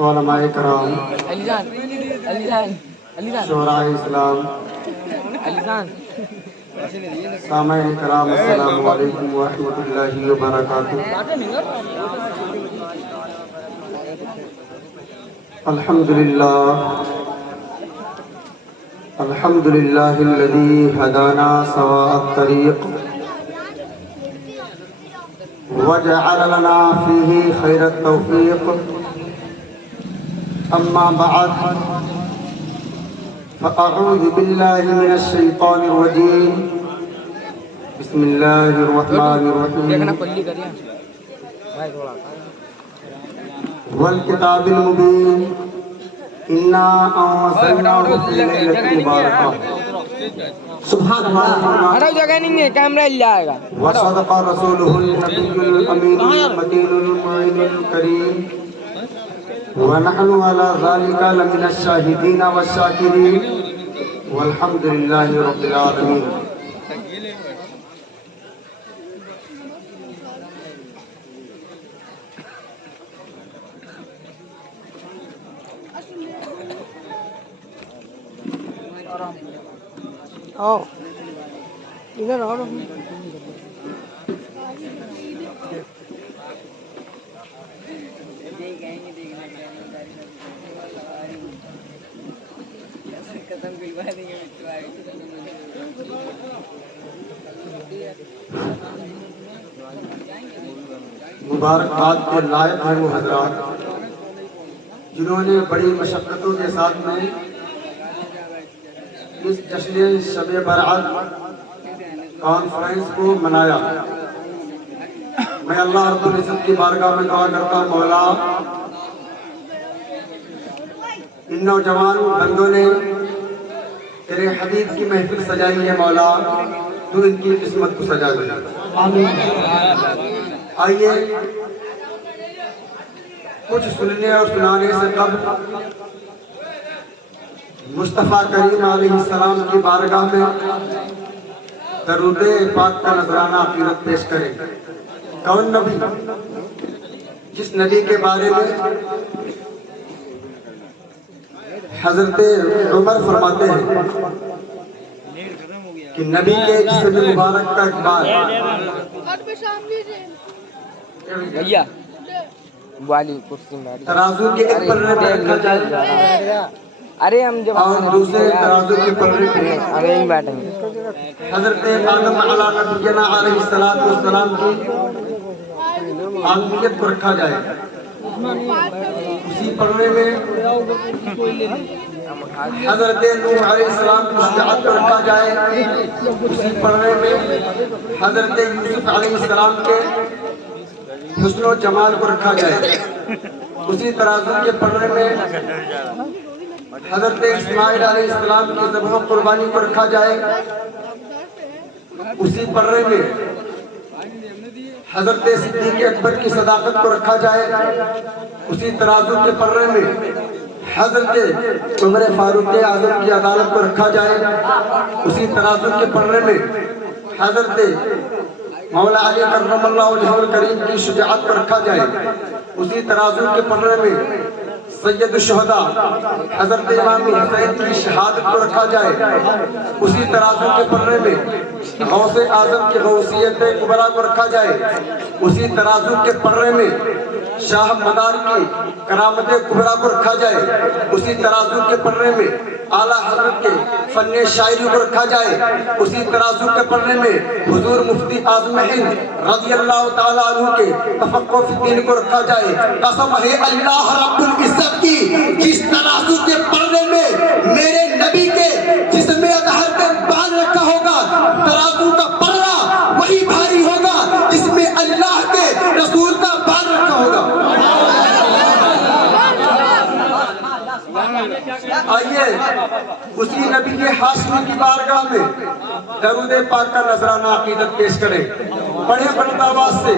علماء کرام، شعراء اسلام، سامعین کرام، السلام علیکم ورحمۃ اللہ وبرکاتہ۔ الحمد للہ الذی ہدانا سواء الطریق وجعل لنا فیہ خیر التوفیق، اما بعد فاعوذ باللہ من الشیطان الرجیم، بسم اللہ الرحمن الرحیم، والکتاب المبین، انا انزلناہ فی لیلۃ مبارکہ، سبحان اللہ، جگہ نہیں ہے، کیمرہ ہل جائے گا۔ وصدق رسولہ النبی الامین المتین المعین الکریم، ونحن على ذلك لمن الشاهدين والشاكرين، والحمد لله رب العالمين۔ ادھر اور مبارکباد کے لائق ہیں وہ حضرات جنہوں نے بڑی مشقتوں کے ساتھ میں اس جشن شب برأت کانفرنس کو منایا۔ میں اللہ رب العزت کی بارگاہ میں دعا کرتا ہوں، مولا ان نوجوان بندوں نے تیرے حبیب کی محفل سجائی ہے، مولا تو ان کی قسمت کو سجا دے۔ آئیے کچھ سننے اور سنانے سے قبل مصطفیٰ کریم علیہ السلام کی بارگاہ میں درود پاک کا نذرانہ عقیدت پیش کریں۔ کون نبی؟ جس نبی کے بارے میں حضرت عمر فرماتے ہیں کہ نبی کے جسم مبارک کا اقبال بھیا والی کرسی میں ترازو کے ایک پلڑے پہ رکھا جائے ارے ہم جب اور دوسرے ترازو کے پلڑے پہ ہم یہیں بیٹھیں گے۔ حضرت آدم علیہ نبینا علیہ السلام کی آدمیت کو رکھا جائے، اسی پلڑے میں حضرت نوح علیہ السلام کی شجاعت کو رکھا جائے، اسی پلڑے میں حضرت یوسف علیہ السلام کے حسن و جمال کو رکھا جائے، اسی ترازو کے پلڑے میں حضرت اسماعیل علیہ السلام کی ذبح و قربانی کو رکھا جائے، اسی پلڑے میں حضرت صدیق اکبر کی صداقت کو رکھا جائے، اسی ترازو کے پلڑے میں حضرت عمر فاروق اعظم کی عدالت کو رکھا جائے، اسی ترازو کے پلڑے میں حضرت مولا علی کرم اللہ وجہہ الکریم کی شجاعت کو رکھا جائے، اسی ترازو کے پلڑے میں سید الشہداء حضرت امام حسین کی شہادت کو رکھا جائے، اسی ترازو کے پلڑے میں غوث اعظم کی غوثیت کبریٰ کو رکھا جائے، اسی ترازو کے پلڑے میں شاہ مدار کی کرامت کبریٰ کو رکھا جائے، اسی ترازو کے پلڑے میں اعلیٰ حضرت کے فن شاعری کو رکھا جائے، اسی ترازو کے پلڑے میں حضور مفتی اعظم ہند رضی اللہ تعالیٰ عنہ کے تفقہ فی الدین کو رکھا جائے۔ قسم ہے اللہ رب العزت کی، جس ترازو کے پلڑے میں میرے نبی کے جسم اطہر کا بال رکھا ہوگا، ترازو کا پلڑا وہی بھاری ہوگا جس میں اللہ کے رسول کا بال رکھا ہوگا۔ آئیے اسی نبی کے ہاشمی کی بارگاہ میں درود پاک کا نذرانہ عقیدت پیش کریں۔ بڑے بلند آواز سے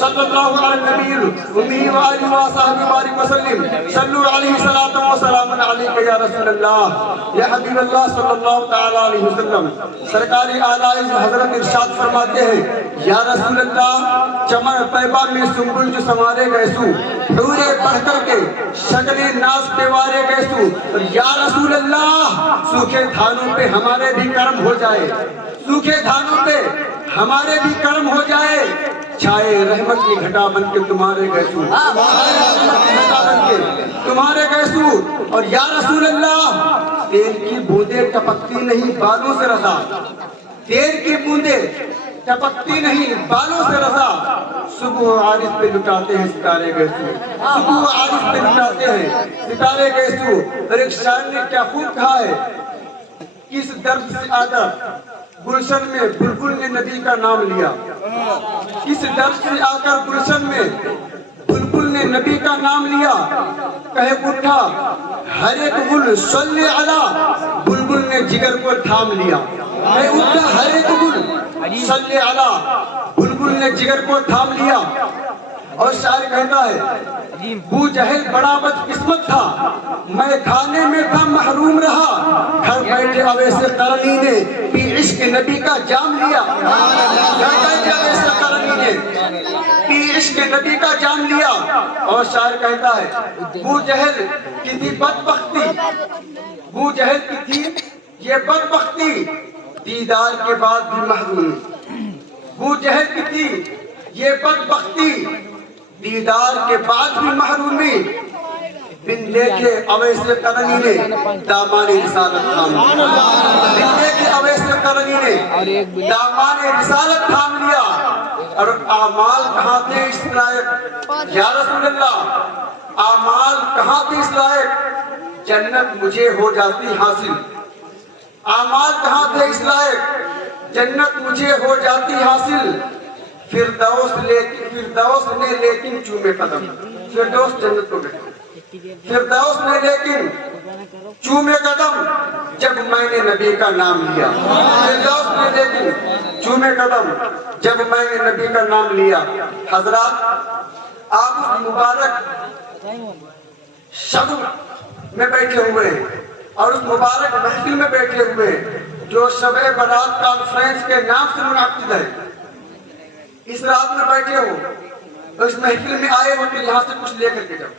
صلی اللہ علیہ نبی امی وآلہ وصحبہ وبارک وسلم، صلو علیہ الصلاۃ والسلام علیک یا رسول اللہ یا حبیب اللہ صلی اللہ تعالی علیہ وسلم۔ سرکار اعلیٰ حضرت ارشاد فرماتے ہیں یا رسول اللہ چمن طیبہ میں سنبل جو سنوارے گئے سو حورے پڑھ کر کے شکل ناز پیوارے گئے سو اور یا رسول اللہ سوکھے دھانوں پہ ہمارے بھی کرم ہو جائے سوکھے دھانوں پہ ہمارے بھی کرم ہو جائے چھائے رحمت کی گھٹا بن کے تمہارے گئے سو تمہارے گئے سو اور یا رسول اللہ تیل کی بوندیں ٹپکتی نہیں بالوں سے رضا تیل کی بوندیں ٹپکتی نہیں بالوں سے رضا صبح عارف پہ لٹاتے ہیں ستارے گئے سو صبح عارف پہ لٹاتے ہیں ستارے گئے سو اور ایک شاعر نے کیا خوب کہا ہے کس درد سے آدھا گلشن میں بلبل نے نبی کا نام لیا کس درد سے آ کر گلشن میں بلبل نے نبی کا نام لیا کہے اٹھا ہر ایک گل صلی علی بلبل نے جگر کو تھام لیا کہے اٹھا ہر ایک گل صلی علی بلبل نے جگر کو تھام لیا اور شاعر کہتا ہے بو جہل بڑا بد قسمت تھا میں کھانے میں تھا محروم رہا گھر بیٹھے اویس قرنی نے بھی عشق نبی کا جام لیا گھر بیٹھے اویس قرنی نے بھی عشق نبی کا جام لیا اور شاعر کہتا ہے بو جہل کی تھی بدبختی بو جہل کی تھی یہ بدبختی دیدار کے بعد بھی محرومی بو جہل کی تھی یہ بدبختی دیدار کے بعد بھی محرومی بن دیکھے اویس قرنی نے دامان رسالت تھام لیا بن دیکھے اویس قرنی نے دامان رسالت تھام لیا اور اعمال کہاں تھے اس لائق یا رسول اللہ اعمال کہاں تھے اس لائق جنت مجھے ہو جاتی حاصل اعمال کہاں تھے اس لائق جنت مجھے ہو جاتی حاصل فردوس نے لیکن چومے قدم فردوس جنت کو گئے فردوس نے لیکن چومے قدم جب میں نے نبی کا نام لیا فردوس نے لیکن چومے قدم جب میں نے نبی کا نام لیا حضرات آپ اس مبارک شب میں بیٹھے ہوئے ہیں اور اس مبارک محفل میں بیٹھے ہوئے ہیں جو شب برات کانفرنس کے نام سے منعقد ہے اس رات میں بیٹھے ہو اس محفل میں آئے ہو کہ یہاں سے کچھ لے کر کے جاؤ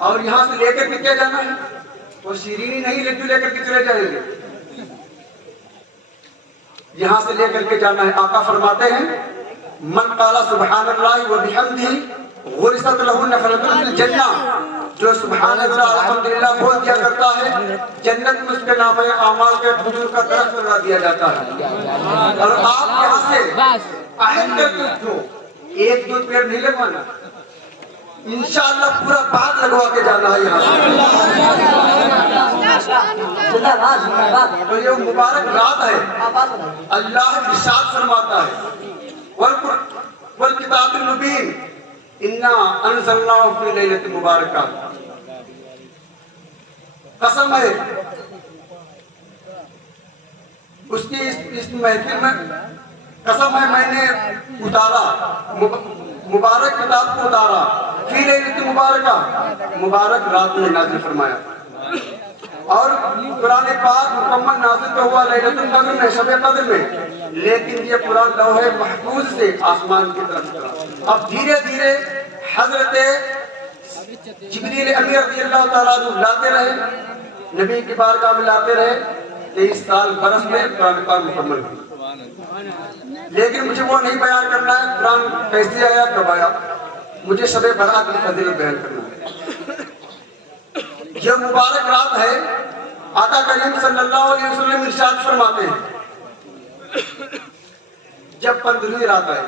اور یہاں سے لے کر کے کیا جانا ہے وہ شیرینی نہیں لڈو لے کر کے چلے جائیں گے یہاں سے لے کر کے جانا ہے آقا فرماتے ہیں من قال سبحان اللہ و بحمدہ غرست لہ نخلۃ فی الجنہ جو سبحان اللہ الحمدللہ بول دیا کرتا ہے جنت میں اس کے نامہ اعمال کے کھجور کا درخت لگا دیا جاتا ہے اور آپ یہاں سے عہد کر کے اٹھو ایک دو پیڑ نہیں لگوانا انشاءاللہ پورا باغ لگوا کے جانا ہے یہاں سے تو یہ مبارک رات ہے اللہ ارشاد فرماتا ہے والکتاب المبین انا انزلناہ فی لیلۃ مبارکہ قسم ہے اس کی اس محفل میں قسم ہے میں نے اتارا مبارک کتاب کو اتارا فی لیلۃ مبارکہ مبارک رات میں نازل فرمایا اور قرآن پاک مکمل نازل تو ہوا لیلۃ القدر میں شب قدر میں لیکن یہ قرآن لوح محفوظ سے آسمان کی طرف اترا اب دھیرے دھیرے حضرت جبریل امی رضی اللہ تعالیٰ عنہ لاتے رہے نبی کی بارگاہ میں لاتے رہے 23 سال برس میں قرآن پاک مکمل ہوئی لیکن مجھے وہ نہیں بیان کرنا ہے قرآن کیسے آیا کب آیا مجھے شب برات کی فضیلت بیان کرنا ہے یہ مبارک رات ہے آقا کریم صلی اللہ علیہ وسلم ارشاد فرماتے ہیں جب 15ویں رات آئے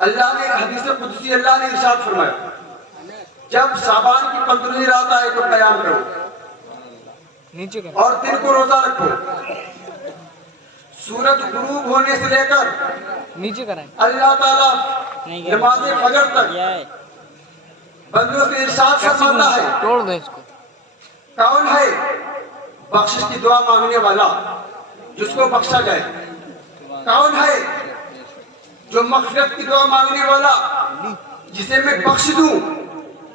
اللہ نے حدیث قدسی اللہ نے ارشاد فرمایا جب شعبان کی 15ویں رات آئے تو قیام کرو اور دن کو روزہ رکھو سورج غروب ہونے سے لے کر اللہ تعالیٰ نماز فجر تک بندوں سے ارشاد فرماتا ہے کون ہے بخشش کی دعا مانگنے والا جس کو بخشا جائے کون ہے جو مغفرت کی دعا مانگنے والا جسے میں بخش دوں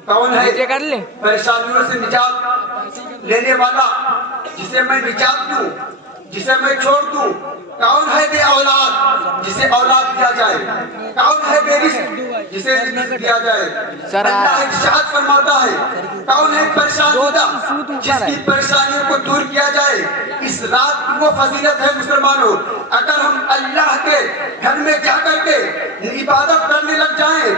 کون ہے پریشانیوں سے نجات لینے والا جسے میں نجات دوں جسے میں چھوڑ دوں کون ہے بے اولاد جسے اولاد دیا جائے؟ کون ہے بے رزق جسے رزق دیا جائے؟ اللہ ارشاد فرماتا ہے کون ہے پریشان شدہ جس کی پریشانیوں کو دور کیا جائے؟ اس رات کی وہ فضیلت ہے مسلمانوں، اگر ہم اللہ کے گھر میں جا کر کے عبادت کرنے لگ جائیں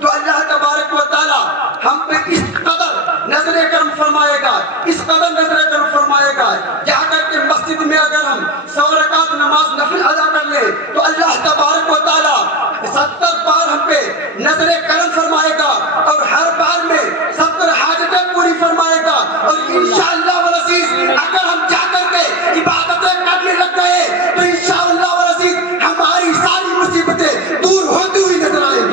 تو اللہ تبارک و تعالی ہم پہ اس قدر نظر کرم فرمائے گا، اس قدر نظر کرم فرمائے گا، جا کر کے مسجد میں اگر ہم 100 رکعت نماز نفل ادا کر لیں تو اللہ تبارک و تعالی 70 بار ہم پہ نظر کرم فرمائے گا اور ہر بار میں 70 حاجتیں پوری فرمائے گا، اور انشاءاللہ والعزیز اگر ہم جا کر کے عبادتیں کرنے لگ گئے تو انشاءاللہ والعزیز ہماری ساری مصیبتیں دور ہوتی ہوئی نظر آئیں گی۔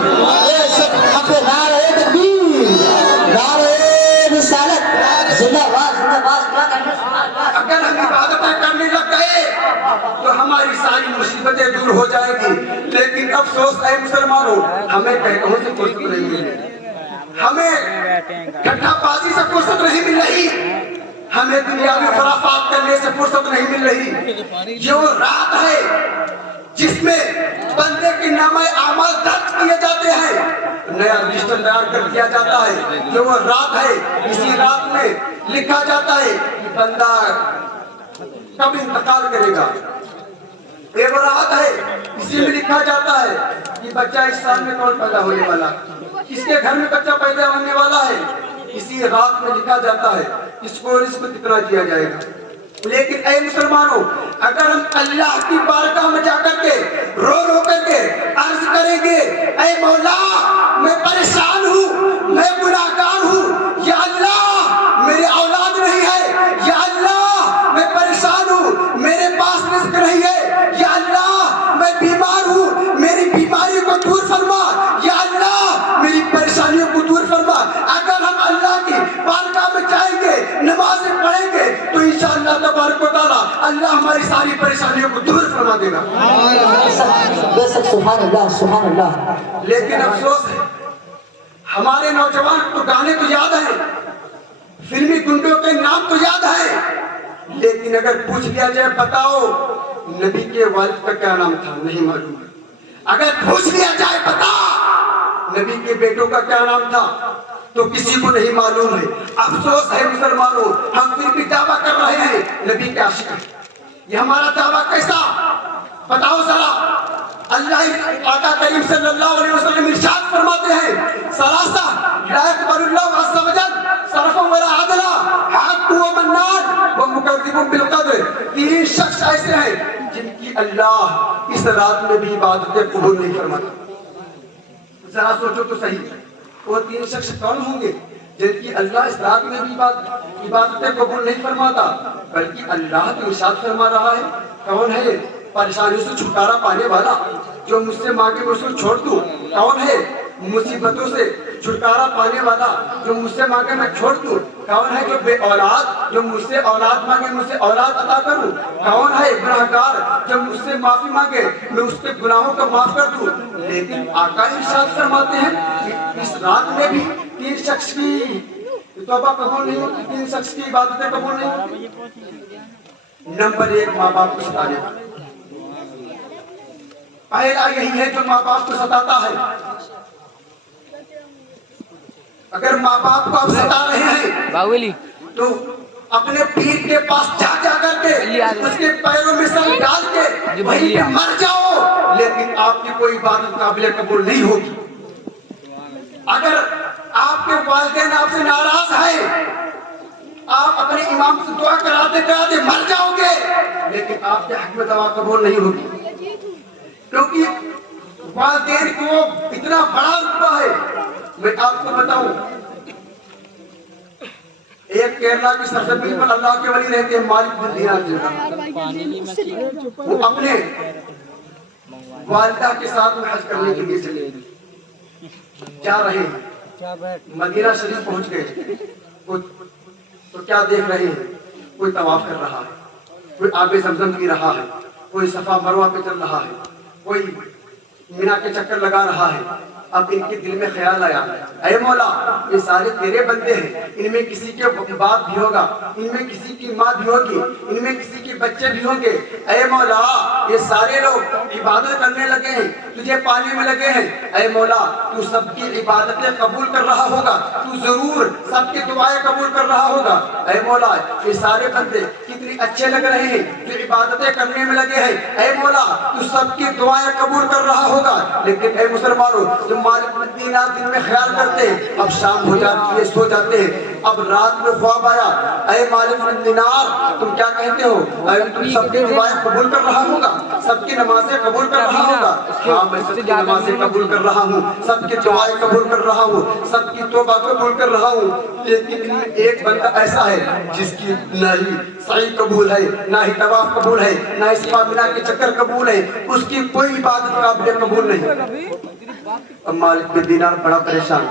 اگر ہم عبادتیں کرنے لگ گئے تو ہماری ساری مصیبتیں دور ہو جائیں گی، لیکن افسوس اے مسلمانوں ہمیں کہوں سے فرصت نہیں ملی، ہمیں گھٹا بازی سے فرصت نہیں مل رہی، ہمیں دنیاوی خرافات کرنے سے فرصت نہیں مل رہی۔ یہ وہ رات ہے جس میں بندے کے نامہ اعمال درج کیے جاتے ہیں، نیا رجسٹر تیار کر دیا جاتا ہے۔ یہ وہ رات ہے، اسی رات میں لکھا جاتا ہے کہ بندہ کب انتقال کرے گا۔ یہ وہ رات ہے، اسی میں لکھا جاتا ہے کہ بچہ اس سال میں کون پیدا ہونے والا، کس کے گھر میں بچہ پیدا ہونے والا ہے۔ اسی رات میں لکھا جاتا ہے اس کو رزق کتنا دیا جائے گا۔ لیکن اے مسلمانوں اگر ہم اللہ کی بارگاہ میں جا کر کے رو رو کر کے عرض کریں گے اے مولا میں پریشان ہوں، میں گناہگار ہوں، یا اللہ میرے اولاد نہیں ہے، یا اللہ میں پریشان ہوں میرے پاس رزق نہیں ہے، یا اللہ میں بیمار ہوں میری بیماری کو دور فرما، یا اللہ میری پریشانیوں کو دور فرما، اگر ہم اللہ کی بارگاہ میں جائیں گے نمازیں پڑھیں گے تو انشاءاللہ تبارک و تعالی اللہ ہماری ساری پریشانیوں کو دور فرما دے گا۔ سبحان اللہ سبحان اللہ۔ لیکن افسوس ہے ہمارے نوجوان تو گانے تو یاد ہیں، فلمی گنڈوں کے نام تو یاد ہیں، لیکن اگر پوچھ لیا جائے بتاؤ نبی کے والد کا کیا نام تھا، نہیں معلوم ہے۔ اگر پوچھ لیا جائے بتا نبی کے بیٹوں کا کیا نام تھا تو کسی کو نہیں معلوم ہے۔ افسوس ہے مسلمانوں ہم پھر بھی دعویٰ کر رہے ہیں نبی کے عاشق ہیں۔ یہ ہمارا دعویٰ کیسا بتاؤ ذرا۔ اللہ آقا کریم صلی اللہ علیہ وسلم ارشاد فرماتے ہیں ثلاثہ لا يقبل اللہ عز وجل صرفا ولا عدلا حق و منان و مکذب بالقدر۔ 3 شخص ایسے ہیں جن کی اللہ اس رات میں بھی عبادتیں قبول نہیں فرماتا۔ ذرا سوچو تو صحیح وہ 3 شخص کون ہوں گے جن کی اللہ اس رات میں بھی عبادتیں قبول نہیں فرماتا، بلکہ اللہ تو ارشاد فرما رہا ہے کون ہے یہ پریشانیوں سے چھٹکارا پانے والا جو مجھ سے مانگے میں اس کو چھوڑ دوں، کون ہے مصیبتوں سے چھٹکارا پانے والا جو مجھ سے مانگے میں چھوڑ دوں، کون ہے جو بے اولاد جو مجھ سے اولاد مانگے مجھ سے اولاد عطا کروں، کون ہے گناہگار جو مجھ سے معافی مانگے میں اس کے گناہوں کو معاف کر دوں۔ لیکن آقا ارشاد فرماتے ہیں کہ اس رات میں بھی 3 شخص کی توبہ قبول نہیں ہوتی، 3 شخص کی عبادتیں قبول نہیں ہوتی۔ نمبر 1 ماں باپ کو ستانے والا، پہلا یہی ہے جو ماں باپ کو ستاتا ہے۔ اگر ماں باپ کو آپ ستا رہے ہیں تو اپنے پیر کے پاس جا جا کر کے اس کے پیروں میں سر ڈال کے وہیں پہ مر جاؤ، لیکن آپ کی کوئی عبادت قابل قبول نہیں ہوگی۔ اگر آپ کے والدین آپ سے ناراض ہیں آپ اپنے امام سے دعا کراتے کراتے مر جاؤ گے، لیکن آپ کے حق میں دعا قبول نہیں ہوگی، کیونکہ والدین کو اتنا بڑا رتبہ ہے۔ میں آپ کو بتاؤں ایک کیرلا کی سرزمین پر اللہ کے ولی رہتے ہیں مالک بن دینار، وہ اپنے والدہ کے ساتھ حج کرنے کے لیے چلے جا رہے ہیں، مدینہ شریف پہنچ گئے تو کیا دیکھ رہے ہیں، کوئی طواف کر رہا ہے، کوئی آب زمزم پی رہا ہے، کوئی صفا مروہ پہ چل رہا ہے، کوئی مینا کے چکر لگا رہا ہے۔ اب ان کے دل میں خیال آیا اے مولا یہ سارے تیرے بندے ہیں، ان میں کسی کے باپ بھی ہوگا، ان میں کسی کی ماں بھی ہوگی، ان میں کسی کے بچے بھی ہوں گے، اے مولا یہ سارے لوگ عبادت کرنے لگے ہیں، تجھے پانے میں لگے ہیں، اے مولا تو سب کی عبادتیں قبول کر رہا ہوگا، تو ضرور سب کی دعائیں قبول کر رہا ہوگا۔ اے مولا یہ سارے بندے کتنے اچھے لگ رہے ہیں جو عبادتیں کرنے میں لگے ہیں، اے مولا تو سب کی دعائیں قبول کر رہا ہوگا۔ لیکن اے مسلمانوں، جو مالک بن دینار دن میں خیال کرتے ہیں، اب شام ہو جاتی ہے سو جاتے ہیں، اب رات میں خواب آیا، اے مالک بن دینار تم کیا کہتے ہو؟ اے تم سب کی دعائیں قبول کر رہا ہوگا، سب کی نمازیں قبول کر رہا ہوگا۔ ہاں میں سب کی نمازیں قبول کر رہا ہوں، سب کی دعائیں قبول کر رہا ہوں، سب کی توبہ قبول کر رہا ہوں، لیکن ایک بندہ ایسا ہے جس کی نہ ہی سعی قبول ہے، نہ ہی طواف قبول ہے، نہ ہی صفا منا کے چکر قبول ہے، اس کی کوئی عبادت قابل قبول نہیں۔ اب مالک بن دینار بڑا پریشان،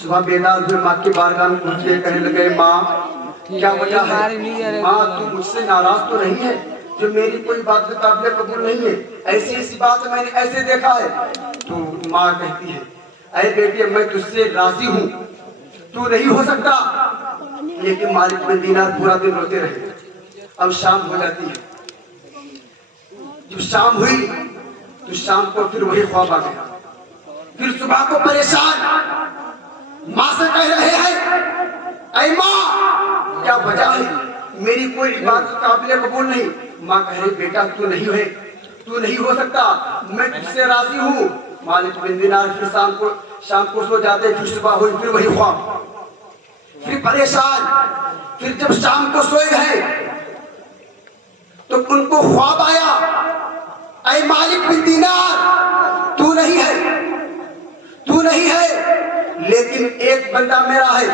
صبح بیدار ہوئے ماں کی بارگاہ میں پہنچ کے کہنے لگے ماں کیا وجہ ہے؟ ماں تو مجھ سے ناراض تو نہیں ہے جو میری کوئی بات قابل قبول نہیں ہے؟ ایسی بات میں نے ایسے دیکھا ہے۔ تو ماں کہتی ہے اے بیٹی میں تجھ سے راضی ہوں، تو نہیں ہو سکتا۔ لیکن مالک بن دینار پورا دن روتے رہے۔ اب شام ہو جاتی ہے، جب شام ہوئی تو شام کو پھر وہی خواب آ گیا۔ پھر صبح کو پریشان ماں سے کہہ رہے ہیں اے ماں کیا وجہ ہے؟ میری کوئی عبادت قابل قبول نہیں۔ ماں کہہ رہی بیٹا تو نہیں ہو سکتا، میں تجھ سے راضی ہوں۔ مالک بن دینار پھر شام کو سو جاتے، پھر صبح ہوئی پھر وہی خواب، پھر پریشان۔ پھر جب شام کو سوئے ہیں تو ان کو خواب آیا اے مالک بن دینار تو نہیں ہے، لیکن ایک بندہ میرا ہے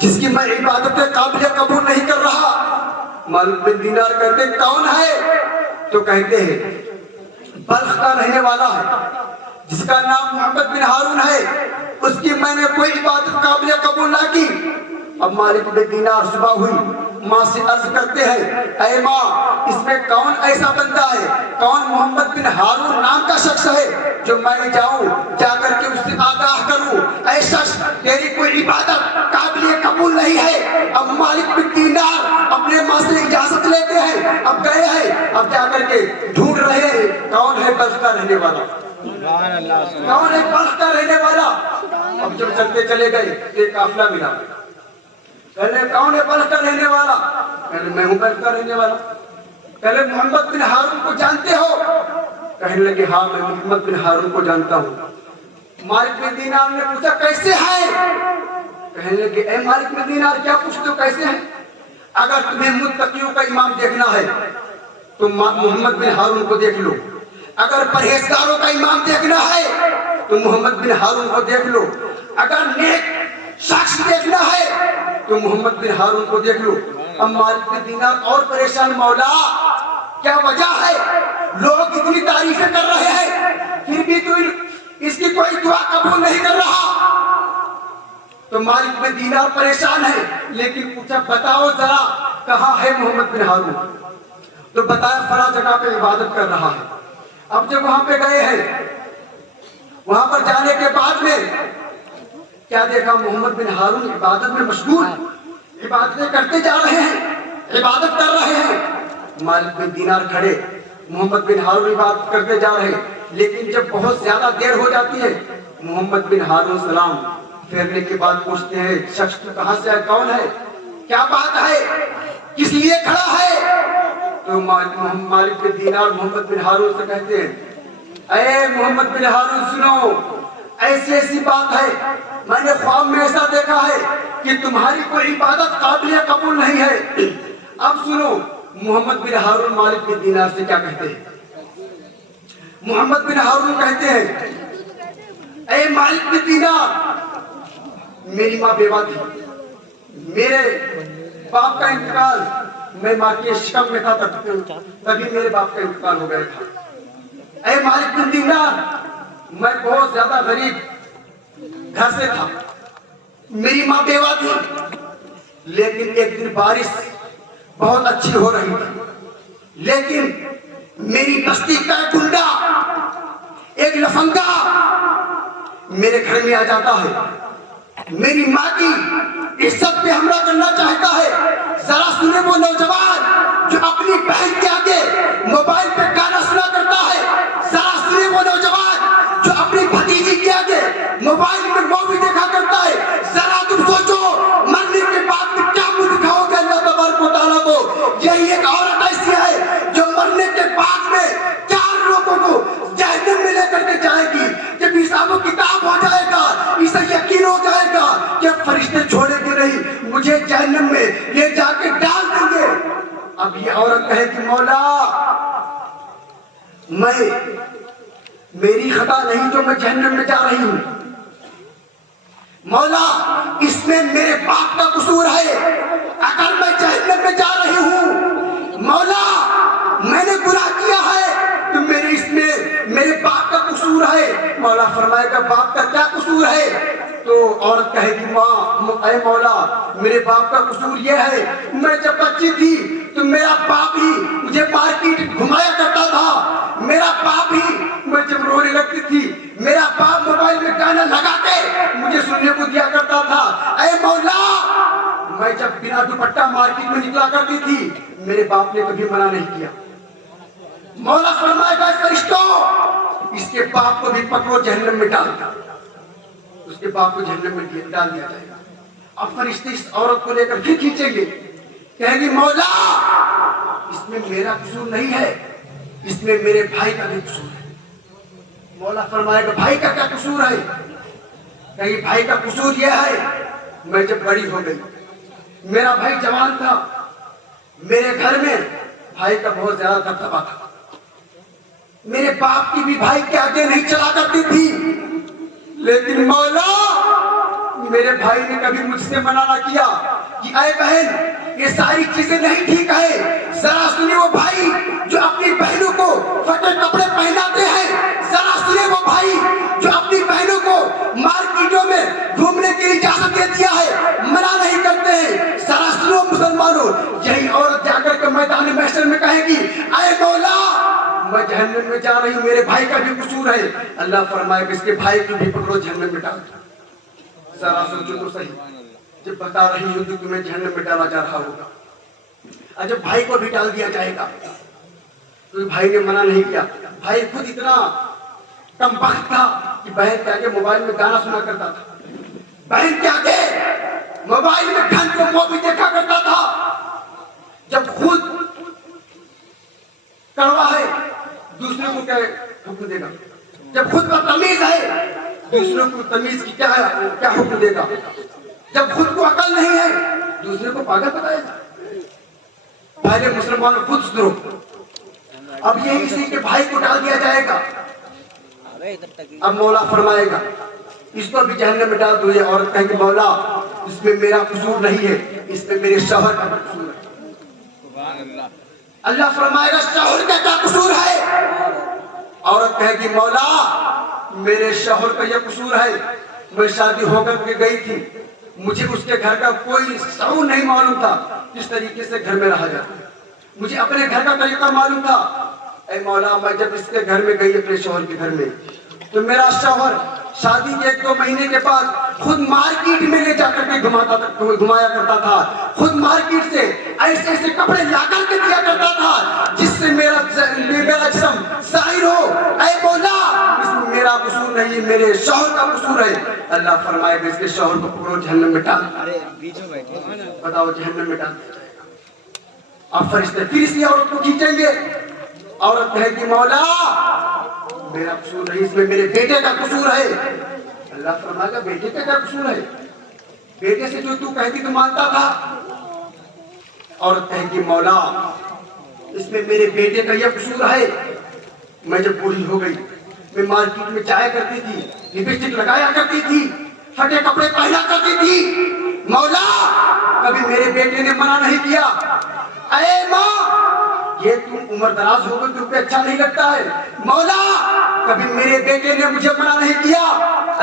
جس کی میں عبادت قابل قبول نہیں کر رہا۔ مالک بن دینار کہتے کون ہے؟ تو کہتے ہیں بلخ کا رہنے والا ہے جس کا نام محمد بن ہارون ہے، اس کی میں نے کوئی عبادت قابل قبول نہ کی۔ اب مالک بن دینار صبح ہوئی ماں سے عرض کرتے ہیں اے ماں اس میں کون ایسا بندہ ہے، کون محمد بن ہارون نام کا شخص ہے جو میں جاؤں جا کر کے اس سے آگاہ کروں اے شخص تیری کوئی عبادت قابل قبول نہیں ہے۔ اب مالک بن دینار اپنے ماں سے اجازت لیتے ہیں، اب گئے ہیں، اب جا کر کے ڈھونڈ رہے ہیں کون ہے بلخ کا رہنے والا، کون ہے بلخ کا رہنے والا۔ اب جب چلتے چلے گئے ایک قافلہ ملا، کہنے کون ہے بلخ کا رہنے والا؟ کہنے میں ہوں بلخ کا رہنے والا۔ کہنے محمد بن ہارون کو جانتے ہو؟ کہنے لگے ہاں میں محمد بن ہارون کو جانتا ہوں۔ مالک بن دینار نے پوچھا کیسے ہے؟ کہنے لگے اے مالک بن دینار کیا پوچھتے ہو کیسے ہیں؟ اگر تمہیں متقیوں کا امام دیکھنا ہے تو محمد بن ہارون کو دیکھ لو، اگر پرہیزگاروں کا امام دیکھنا ہے تو محمد بن ہارون کو دیکھ لو، اگر نیک شخص دیکھنا ہے تو محمد بن ہارون کو دیکھ لو۔ اب مالک بن دینار اور پریشان مولا کیا وجہ ہے؟ لوگ اتنی تعریفیں کر رہے ہیں پھر بھی تو اس کی کوئی دعا قبول نہیں کر رہا۔ تو مالک بن دینار پریشان ہے، لیکن پوچھا بتاؤ ذرا کہاں ہے محمد بن ہارون؟ تو بتایا فلاں جگہ پہ عبادت کر رہا ہے۔ اب جب وہاں پہ گئے ہیں، وہاں پر جانے کے بعد میں کیا دیکھا؟ محمد بن ہارون عبادت میں مشغول، عبادتیں کرتے جا رہے ہیں، عبادت کر رہے ہیں۔ مالک بن دینار کھڑے، محمد بن ہارون عبادت کرتے جا رہے ہیں، لیکن جب بہت زیادہ دیر ہو جاتی ہے محمد بن ہارون سلام پھیرنے کے بعد پوچھتے ہیں شخص کہاں سے ہے، کون ہے، کیا بات ہے، کس لیے کھڑا ہے؟ تو مالک بن دینار محمد بن ہارون سے کہتے ہیں اے محمد بن ہارون سنو، ایسی بات ہے، میں نے خواب میں ایسا دیکھا ہے کہ تمہاری کوئی عبادت قابل قبول نہیں ہے۔ اب سنو محمد بن ہارون مالک بن دینار سے کیا کہتے ہیں؟ محمد بن ہارون کہتے ہیں اے مالک بن دینار میری ماں بیوہ تھی، میرے باپ کا انتقال، میں ماں کے شکم میں تھا تبھی میرے باپ کا انتقال ہو گیا تھا۔ اے مالک بن دینار میں بہت زیادہ غریب گھر سے تھا، میری ماں بیوہ تھی، لیکن ایک دن بارش بہت اچھی ہو رہی تھی، لیکن میری بستی کا گنڈا ایک لفنگا میرے گھر میں آ جاتا ہے، میری ماں کی عزت پہ حملہ کرنا چاہتا ہے۔ ذرا سنے وہ نوجوان جو اپنی بہن کے آگے موبائل پہ گانا یہ عورت کہے کہ مولا میری خطا نہیں جو میں جہنم میں جا رہی ہوں، مولا اس میں میرے باپ کا قصور ہے، اگر میں جہنم میں جا رہی ہوں، مولا میں نے گناہ کیا ہے تو اس میں میرے باپ کا قصور ہے۔ مولا فرمائے گا باپ کا کیا قصور ہے؟ تو عورت کہے گی اے مولا میرے باپ کا قصور یہ ہے، میں جب بچی تھی تو میرا باپ ہی مجھے مارکیٹ گھمایا کرتا تھا، میرا باپ ہی میں جب رونے لگتی تھی میرا باپ موبائل میں گانا لگا کے مجھے سننے کو دیا کرتا تھا۔ اے مولا میں جب بنا دوپٹہ مارکیٹ میں نکلا کرتی تھی میرے باپ نے کبھی منع نہیں کیا۔ مولا فرمائے گا فرشتوں اس کے باپ کو بھی پکڑو جہنم میں ڈال دو، اس کے باپ کو جہنم میں ڈال دیا جائے گا۔ اب فرشتے اس عورت کو لے کر پھر کھینچیں گے، کہیں گے مولا اس میں میرا قصور نہیں ہے، اس میں میرے بھائی کا بھی قصور ہے۔ مولا فرمائے گا بھائی کا کیا قصور ہے؟ کہیں بھائی کا قصور یہ ہے میں جب بڑی ہو گئی میرا بھائی جوان تھا، میرے گھر میں بھائی کا بہت زیادہ دبدبہ تھا، میرے باپ کی بھی بھائی کے آگے نہیں چلا کرتی تھی، لیکن مولا میرے بھائی نے کبھی مجھ سے منع نہ کیا کہ اے بہن یہ ساری چیزیں نہیں ٹھیک ہے، ذرا سنی وہ بھائی جو اپنی بہنوں کو پھٹے کپڑے پہناتے ہیں، ذرا سنی وہ بھائی جو اپنی بہنوں کو مارکیٹوں میں گھومنے کی اجازت دے دیا ہے، منع نہیں کرتے ہیں۔ ذرا سنو مسلمانوں، یہی عورت جا کر کے میدان محشر میں کہے گی اے مولا میں جہنم میں جا رہی ہوں، میرے بھائی کا بھی قصور ہے۔ اللہ فرمائے کہ اس کے بھائی کو بھی پکڑو جہنم میں ڈال دو۔ ذرا سوچو تو صحیح، جب بتا رہی ہوں کہ تمہیں جہنم میں ڈالا جا رہا ہوگا، اور جب بھائی کو بھی ڈال دیا جائے گا تو بھائی نے منع نہیں کیا، بھائی خود اتنا کم بخت تھا کہ بہن کے آگے موبائل میں گانا سنا کرتا تھا، بہن کے آگے موبائل میں گھنٹوں مووی دیکھا کرتا تھا۔ جب خود کڑوا ہے دوسرے کو کیا حکم دے گا؟ جب خود کا تمیز ہے دوسروں کو تمیز کی کیا حکم دے گا؟ جب خود کو عقل نہیں ہے دوسرے کو پاگل بتائے گا؟ پہلے مسلمان خود سدھرو، اب یہ اسی کے بھائی کو ڈال دیا جائے گا۔ اب مولا فرمائے گا اس کو بھی جہنم میں ڈال دو۔ یہ عورت کہے کہ مولا اس میں میرا قصور نہیں ہے، اس میں میرے شوہر کا قصور ہے۔ اللہ فرمائے گا شوہر کا کیا قصور ہے؟ عورت کہے گی مولا میرے شوہر کا یہ قصور ہے، میں شادی ہو کر کے گئی تھی، مجھے اس کے گھر کا کوئی شعور نہیں معلوم تھا کس طریقے سے گھر میں رہا جاتا ہے، مجھے اپنے گھر کا طریقہ معلوم تھا۔ اے مولا میں جب اس کے گھر میں گئی اپنے شوہر کے گھر میں تو میرا شوہر شادی کے 1-2 مہینے کے بعد خود مارکیٹ میں لے جا کر کے گھمایا کرتا تھا، خود مارکیٹ سے ایسے ایسے کپڑے لا کر کے دیا کرتا تھا جس سے میرا جسم ظاہر ہو۔ اے مولا اس میں میرا قصور نہیں، میرے شوہر کا قصور ہے۔ اللہ فرمائے گا اس کے شوہر کو پکڑو جہنم میں ڈال، بتاؤ جہنم میں ڈال دیا جائے گا۔ اب فرشتے پھر اس عورت کو کھینچیں گے، عورت کہے گی مولا میرا قصور نہیں، اس میں میرے بیٹے کا قصور ہے۔ اللہ فرمائے گا بیٹے کا کیا قصور ہے؟ بیٹے سے جو تو کہتی تو مانتا تھا۔ عورت کہے گی مولا اس میں میرے بیٹے کا یہ قصور ہے، میں جب بوڑھی ہو گئی میں مارکیٹ میں جایا کرتی تھی، لپسٹک لگایا کرتی تھی، پھٹے کپڑے پہنا کرتی تھی، مولا کبھی میرے بیٹے نے منع نہیں کیا۔ اے ماں یہ تم عمر دراز ہو گئی تم پہ اچھا نہیں لگتا ہے، مولا کبھی میرے بیٹے نے مجھے منع نہیں کیا۔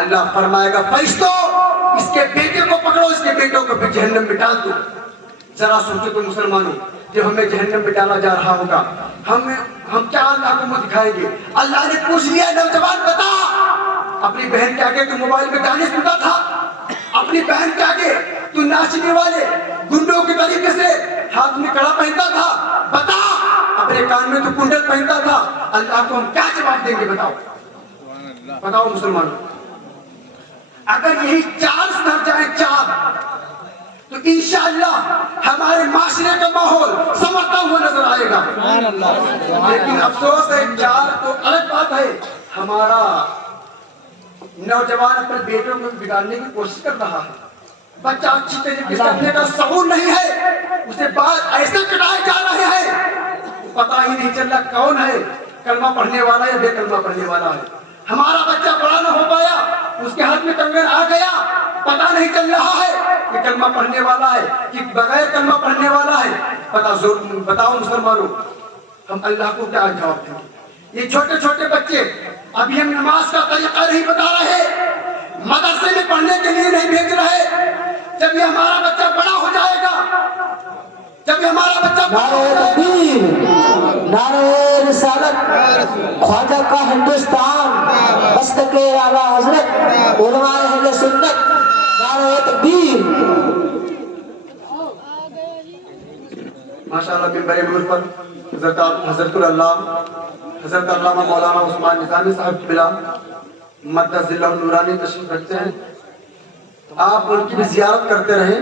اللہ فرمائے گا فرشتوں اس کے بیٹے کو پکڑو، اس کے بیٹوں کو بھی جہنم میں ڈال دو۔ ذرا سوچو تو مسلمانوں، جب ہمیں جہنم میں ڈالا جا رہا ہوگا ہم کیا اللہ کو منہ دکھائیں گے؟ اللہ نے پوچھ لیا نوجوان بتا اپنی بہن کے آگے تو موبائل میں گانے سنتا تھا، اپنی بہن کے آگے تو ناچنے والے گنڈوں کے طریقے سے ہاتھ میں کڑا پہنتا تھا، بتا اپنے کان میں تو کنڈل پہنتا تھا، اللہ کو ہم کیا جواب دیں گے؟ بتاؤ مسلمانوں۔ اگر یہی 4 سدھر جائیں 4 تو انشاءاللہ ہمارے معاشرے کا ماحول سنورتا ہوا نظر آئے گا۔ لیکن افسوس ہے 4 تو الگ بات ہے، ہمارا نوجوان اپنے بیٹوں کو بگاڑنے کی کوشش کر رہا ہے، بچہ اچھی طریقے سے اپنے کا شعور نہیں ہے، اسے بال ایسے کٹائے جا رہے ہیں پتہ ہی نہیں چل رہا کون ہے کلمہ پڑھنے والا یا بے کلمہ پڑھنے والا ہے۔ ہمارا بچہ بڑا نہ ہو پایا، اس کے ہاتھ میں کنگن آ گیا، پتہ نہیں چل رہا ہے کہ کلمہ پڑھنے والا ہے کہ بغیر کلمہ پڑھنے والا ہے۔ بتاؤ مسلمانوں، ہم اللہ کو کیا جواب دیں گے؟ یہ چھوٹے چھوٹے بچے ابھی ہم نماز کا طریقہ نہیں بتا رہے، مدرسے میں پڑھنے کے لیے نہیں بھیج رہے۔ جب یہ ہمارا بچہ بڑا ہو جائے گا، جب یہ ہمارا بچہ بڑا ہو نعرہ جائے گا، تکبیر، نعرہ رسالت، خواجہ کا ہندوستان، مستق اعلیٰ حضرت علماء اہل سنت، نعرہ تکبیر۔ ماشاءاللہ منبر نور پر حضرت حضرت علامہ مولانا عثمان نظامی صاحب قبلہ مقدس ذلہ نورانی تشریف رکھتے ہیں۔ آپ ان کی بھی زیارت کرتے رہیں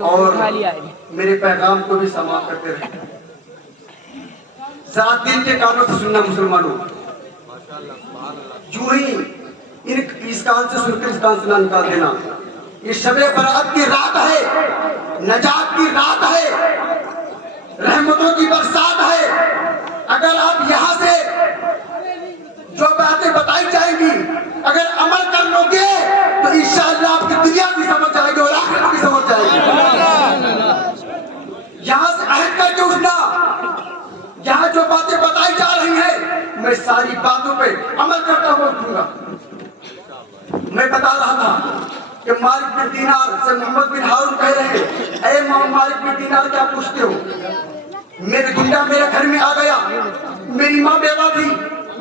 اور میرے پیغام کو بھی سماعت کرتے رہیں۔ ذات دل کے کانوں سے سننا مسلمانوں، جو ہی اس کان سے سن کر اس کان سے نہ نکال دینا۔ یہ شب برات کی رات ہے، نجات کی رات ہے، رحمتوں کی برسات ہے۔ اگر آپ یہاں سے جو باتیں بتائی جائیں گی اگر عمل کر لو گے تو انشاءاللہ آپ کی دنیا بھی سمجھ جائے گی اور آخرت بھی سمجھ جائے گی۔ یہاں سے عہد کر کے اٹھنا، یہاں جو باتیں بتائی جا رہی ہیں میں ساری باتوں پہ عمل کرتا ہوا اٹھوں گا۔ میں بتا رہا تھا کہ مالک بن دینار سے محمد بن ہارون کہہ رہے ہیں، اے مالک بن دینار کیا پوچھتے ہو؟ میرے گنڈا میرے گھر میں آ گیا، میری ماں بیوہ تھی،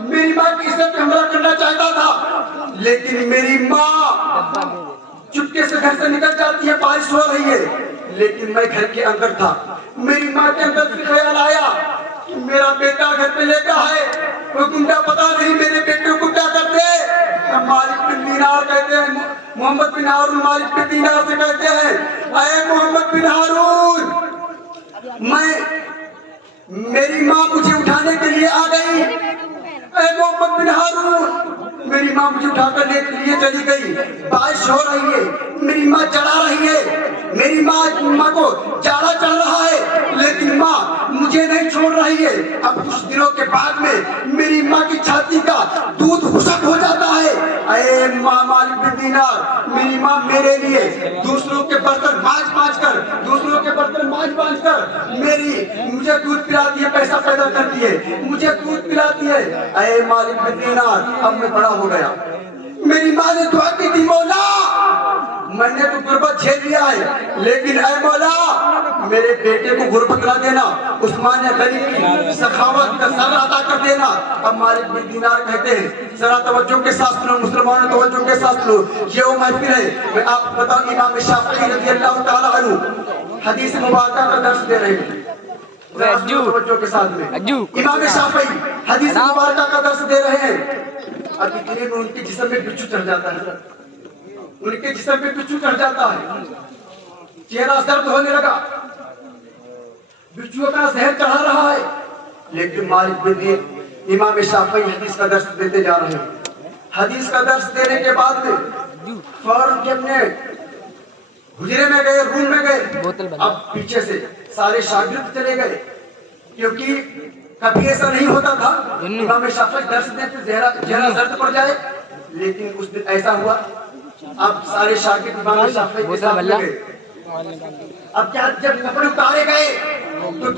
میری ماں کی عزت پہ حملہ کرنا چاہتا تھا، لیکن میری ماں چپکے سے گھر سے نکل جاتی ہے، بارش ہو رہی ہے، لیکن میں گھر کے اندر تھا۔ میری ماں کے اندر سے خیال آیا کہ میرا بیٹا گھر پہ لیٹا ہے، وہ گنڈا پتا نہیں میرے بیٹے کو کیا کرتے۔ مالک بن دینار کہتے ہیں، محمد بن ہارون مالک بن دینار سے کہتے ہیں، اے محمد بن ہارون، میری ماں مجھے اٹھانے کے لیے آ گئی۔ اے محمد بن ہارون، میری ماں مجھے اٹھا کر لیے چلی گئی، بارش ہو رہی ہے، میری ماں چڑھا رہی ہے، میری ماں کو جاڑا چڑھ رہا ہے، لیکن ماں مجھے نہیں چھوڑ رہی ہے۔ اب کچھ دنوں کے بعد میں میری ماں کی چھاتی کا دودھ خشک ہو جاتا ہے۔ اے ماں مالک بن دینار، میری ماں میرے لیے دوسروں کے برتن مانج کر مجھے دودھ پلاتی ہے، پیسہ پیدا کرتی ہے، مجھے دودھ پلاتی ہے۔ اے مالک بن دینار، اب میں بڑا ہو گیا، میری ماں نے دعا کی تھی، مولا میں نے تو غربت جھیل لیا ہے، لیکن اے مولا میرے بیٹے کو غربت نہ دینا، عثمان غنی کی سخاوت کا سر ادا کر دینا۔ اب مالک بن دینار کہتے ہیں، ذرا توجہ کے ساتھ سنو مسلمانوں، توجہ کے ساتھ سنو، یہ وہ محفل ہے۔ میں آپ کو بتاؤں امام شافعی رضی اللہ تعالیٰ عنہ حدیث مبارکہ کا درس دے رہے ہیں، توجہ کے ساتھ میں امام شافعی حدیث مبارکہ کا درس دے رہے ہیں۔ اب اتنے میں ان کے جسم میں بچھو چڑھ جاتا ہے، ان کے جسم میں بچھو چڑھ جاتا ہے، چہرہ درد ہونے لگا، بچھو کا زہر چڑھا رہا ہے، لیکن مالک بن دینار امام شافعی حدیث کا درس دیتے جا رہے ہیں۔ حدیث کا درس دینے کے بعد میں فوراً کے اپنے حجرے میں گئے، روم میں گئے۔ اب پیچھے سے سارے شاگرد چلے گئے، کیونکہ کبھی ایسا نہیں ہوتا تھا امام شافعی درس دیتے چہرہ زرد پڑ جائے، لیکن اس دن ایسا ہوا۔ اب سارے شاگرد امام شافعی کے سامنے گئے، اب کیا جب کپڑے اتارے گئے تو کیا